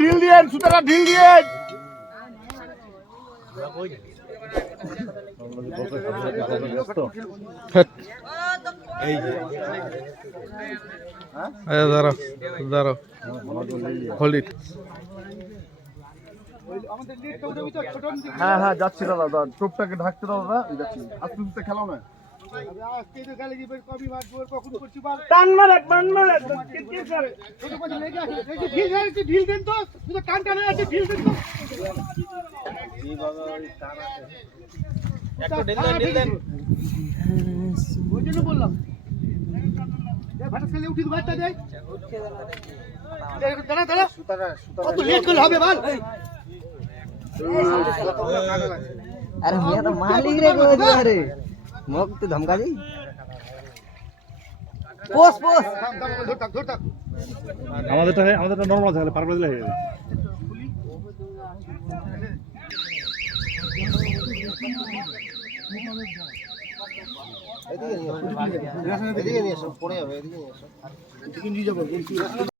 ঢিল দিয়েন সুতারা ঢিল দিয়েন। দাঁড়াও হোল্ড ইট। হ্যাঁ হ্যাঁ যাচ্ছি দাদা, টোপটাকে ঢাকতে দাও দাদা, যাচ্ছি। আস্তে আস্তে খেলাও না। বললাম अरे मैं तो मालिक रे को अरे मग तू धमका दी पोस पोस আমাদেরটা নরমাল থাকলে পার করে দিলে হয়ে যাবে। এদিকে নিয়ে এসো পড়ে যাবে এদিকে নিয়ে এসো